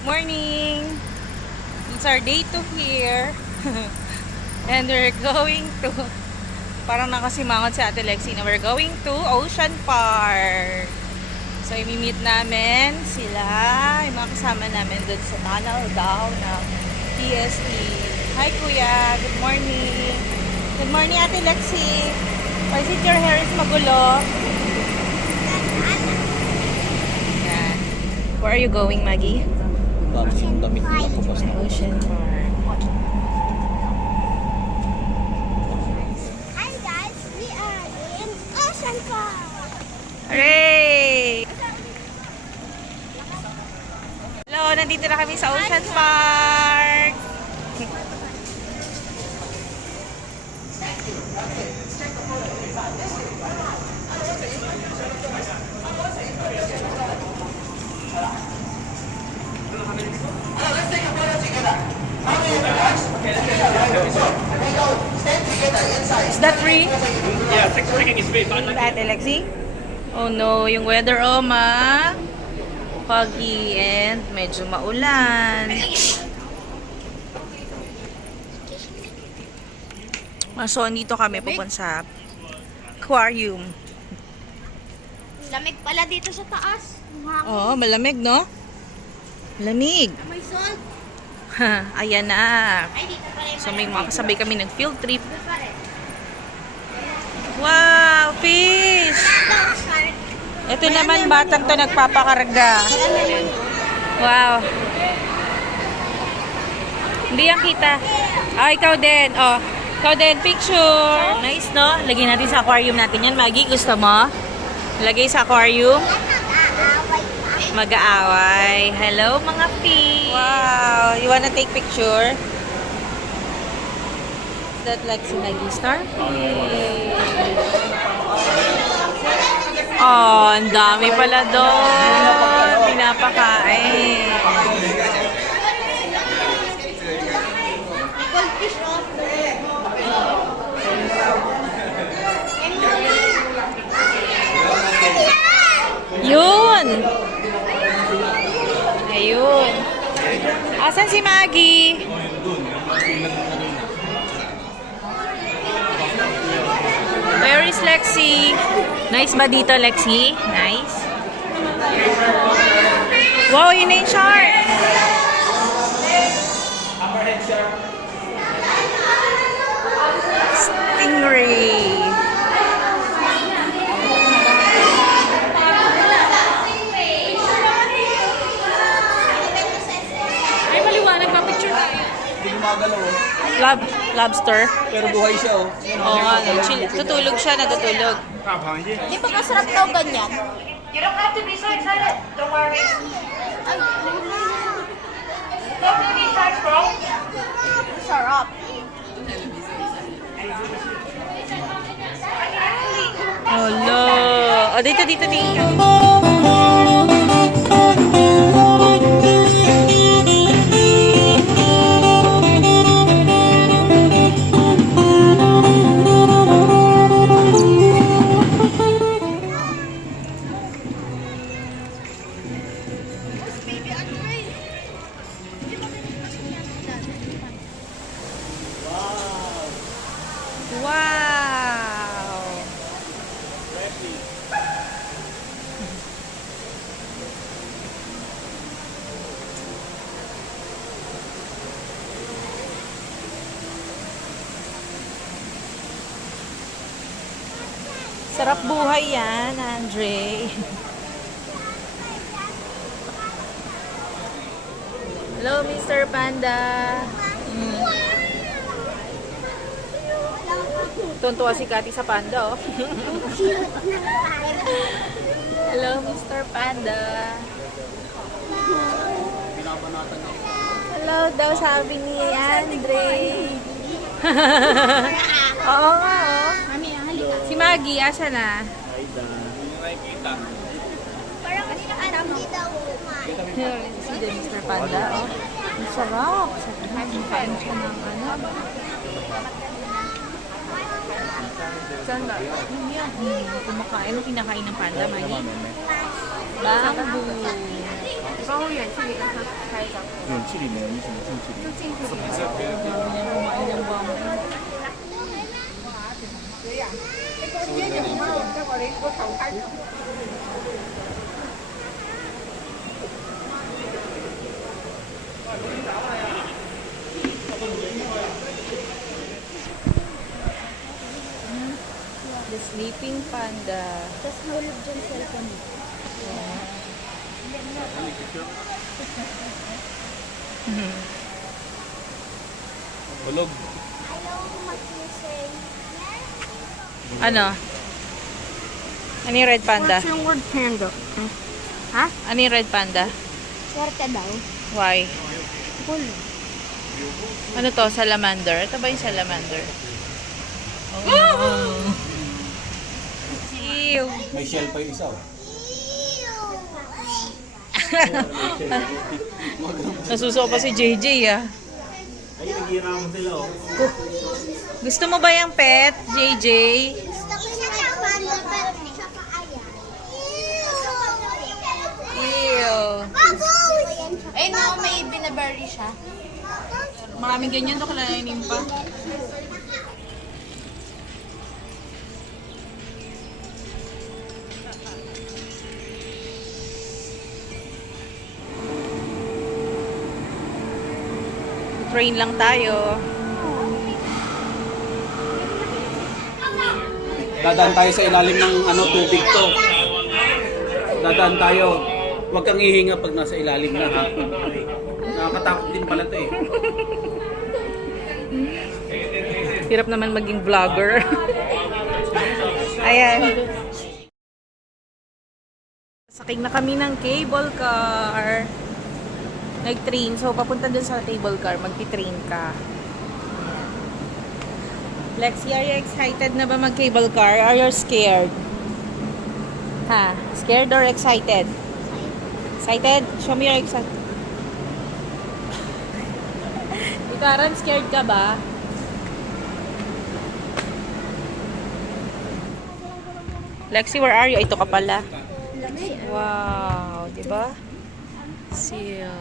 Morning! It's our day 2 here. And we're going to, parang nakasimangot si Ate Lexi na we're going to Ocean Park. So, imi-meet namin sila, yung mga kasama namin doon sa tunnel daw ng TST. Hi Kuya! Good morning! Good morning Ate Lexi! Why is it your hair is magulo? Yan. Where are you going, Maggie? Damit nila ko basta. Ocean Park. Hi guys, we are in Ocean Park. Hooray! Hello, nandito na kami sa Ocean Park. Is that free? Yeah, thanks for making it free. But Ate Lexi? Oh no, yung weather foggy and medyo maulan. So, andito kami pupunta sa aquarium. Lamig pala dito sa taas. Oh, malamig, no? Malamig. May salt. Ayan na. Ay, dito pa rin. So, may mga kasabay kami nag-field trip. Wow, fish! Ito naman batang to nagpapakarga. Wow. Hindi yan kita. Ah, ikaw din. Oh, ikaw din. Picture. Nice, no? Lagyan natin sa aquarium natin yan. Maggie, gusto mo? Lagay sa aquarium. Mag-aaway. Hello, mga fish. Wow. You wanna take picture? That like si Maggie Starfish. Oh, ang dami pala doon. Pinapakain. Goldfish off. Yun! Ayun. Asan si Maggie? Where is Lexi? Nice ba dito, Lexi? Nice. Wow, yun na yung shark. Stingray. Ay, maliwanag pa picture tayo. Hindi gumagalaw oh. Lobster. Pero buhay siya oh. Oo nga, chill. Tutulog siya, natutulog. Di ba masarap daw ganyan? You don't have to be so excited. Don't worry. Ay, Don't do these types, bro. sarap. Hello. Oh, dito, dito, dito. Wow! Sarap buhay yan, Andre. Hello, Mr. Panda. Tuntua si Kati sa panda, oh. Hello, Mr. Panda. Hello daw, sabi ni Andre. Oo nga, oh. Si Maggie, asa na? Parang hindi daw kumain. Si Mr. Panda, oh. Ang sarap. Kain siya ng ano. Saan ba? Yan. Kumakain. Ano kinakain ng panda, Maggie? Bamboo. 远距离没有，你什么近距离？ The sleeping panda. Tapos nahulog dyan cellphone mo. Bulog. Ayaw mag-using. Ano? Ano yung red panda? yung word panda? Ha? Ano yung red panda? Swerte daw. Why? Hulo. Ano to? Salamander? Ito ba yung salamander? Oh. Ew. May shell pa yung isa. Oh. Nasuso pa si JJ ah. Ay, nag-iirama sila. Oh. Gusto mo ba yung pet, JJ? Gusto ko siya ng panda pero siya pa ayan. Ew. Ay no, may binaberry siya. Maraming ganyan to, kalainin pa. Train lang tayo. Dadaan tayo sa ilalim ng tubig to. Dadaan tayo. Huwag kang ihinga pag nasa ilalim na ha. Nakakatakot din pala to eh. Hirap naman maging vlogger. Ayan. Saking na kami ng cable car. Nag-train. So, papunta dun sa cable car. Magti-train ka. Lexi, are you excited na ba mag-cable car? Or you're scared? Ha? Scared or excited? Excited? Show me your excited. Ikaran, scared ka ba? Lexi, where are you? Ito ka pala. Wow, di ba? Seal.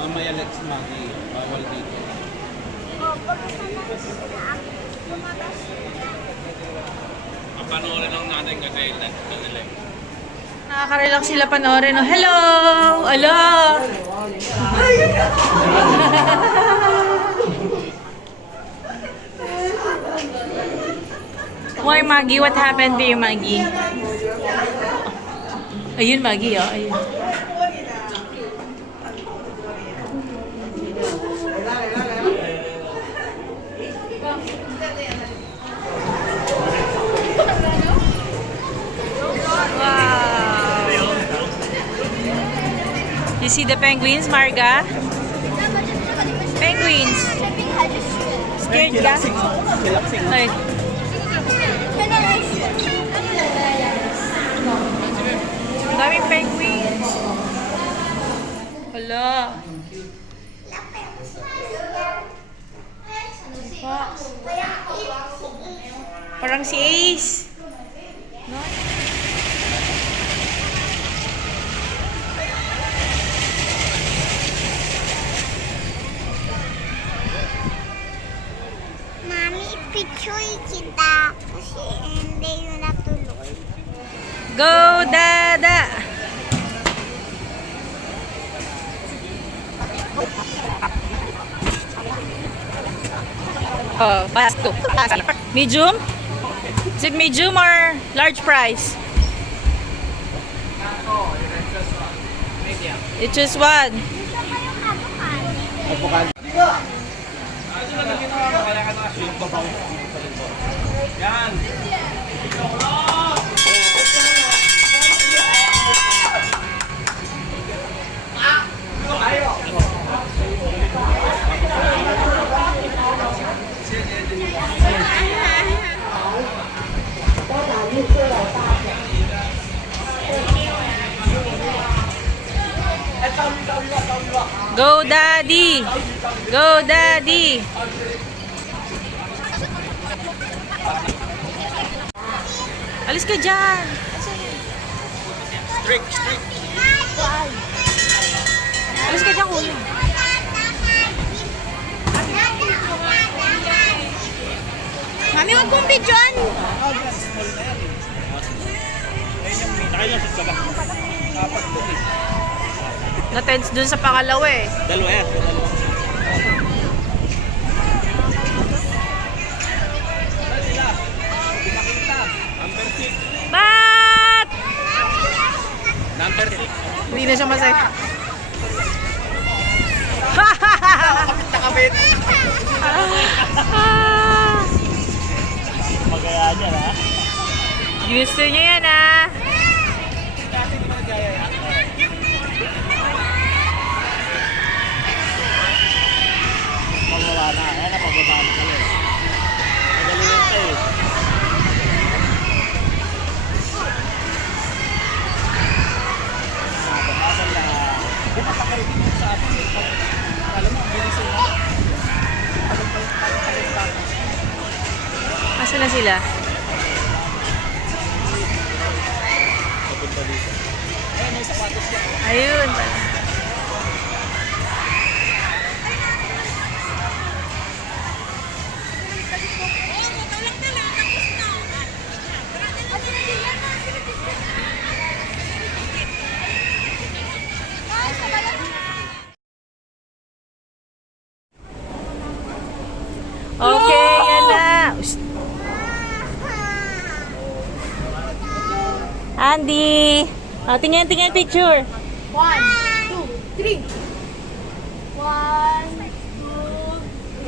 Mamaya let's Maggie. Bawal dito. Panoorin lang natin kasi lang nila. Nakaka-relax sila panoorin. Oh, hello! Hello! Why, Maggie? What happened to you, Maggie? Ayun, Maggie, oh. Ayun. Wow! You see the penguins, Marga? Penguins! Scared ka? Relaxing. Ay. Ang daming penguins. Hala. Parang si Ace. No? Mami, picture kita kasi hindi yun natuloy. Go, Dada! Oh, pasto. Medium? Is it medium or large price? You choose one. Avocado. Yan. Daddy. Go, Daddy. Alis ka dyan. Strict, strict. Alis ka dyan, kuya. Mami, huwag kong bidyon. Na-tense dun sa pangalawa eh. Dalawa yan. Dalawa. Bat! Number 6. Hindi na siya masaya. Nakabit. Magaya dyan ha. Gusto niya yan ah. Pagbawa na. Ayan na, pagbawa na kami. Magaling ka eh. Habang na. Di ba pakaritin sa atin? Alam mo, ang bilisin mo. Asa na sila? Papunta dito. Ayan, may sapatos yan. Ayun. Okay, yan na. Usht. Andy. Oh, tingnan picture. 1, 2, 3. 1,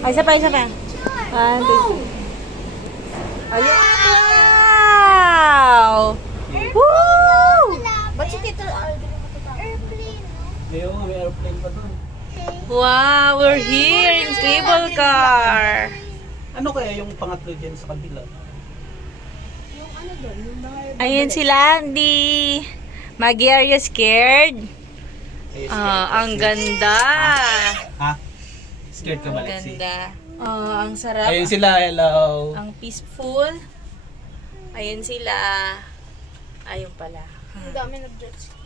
2, Ay, isa pa. 1, 2, 3. Ayun. Wow! Woo! Ba't si Tito Aldrin matatakot? Airplane. Ayun, may airplane pa doon. Wow, we're here in cable car. Ano kaya yung pangatlo dyan sa kabila? Yung ano doon? Yung mga... Ayun sila, Andy. Maggie, are you scared? Ang ganda. Ha? Scared ka ba, Ang Lexi? ganda. Ang sarap. Ayun sila, hello. Ang peaceful. Ayun sila. Ayun pala. Ang dami nag-jet ski.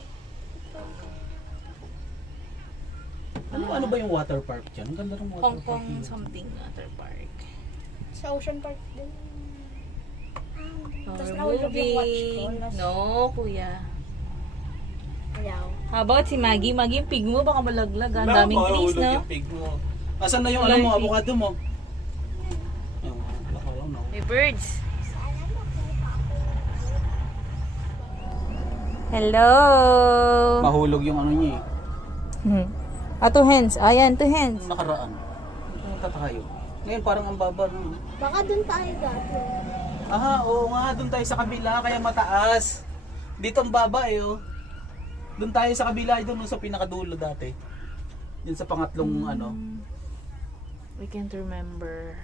Ano ba yung water park dyan? Ang ganda ng water Hong park. Kong something water park. Sa Ocean Park din. Oh, Tas we're nahulog yung watch ko. moving. No, kuya. Ayaw. How about si Maggie? Maggie, yung pig mo baka malaglag. Ang daming trees, no? Yung pig mo. Asan na yung ano mo, avocado mo? May birds. Hello. Mahulog yung ano niya eh. Two hands. Ayan, 2 hands. Yung nakaraan. Yung tatayo. Ngayon parang ang baba no. Baka doon tayo dati. Aha, oo nga, doon tayo sa kabila, kaya mataas. Dito ang baba eh, oh. Doon tayo sa kabila, doon sa pinakadulo dati. Yun sa pangatlong ano. We can't remember.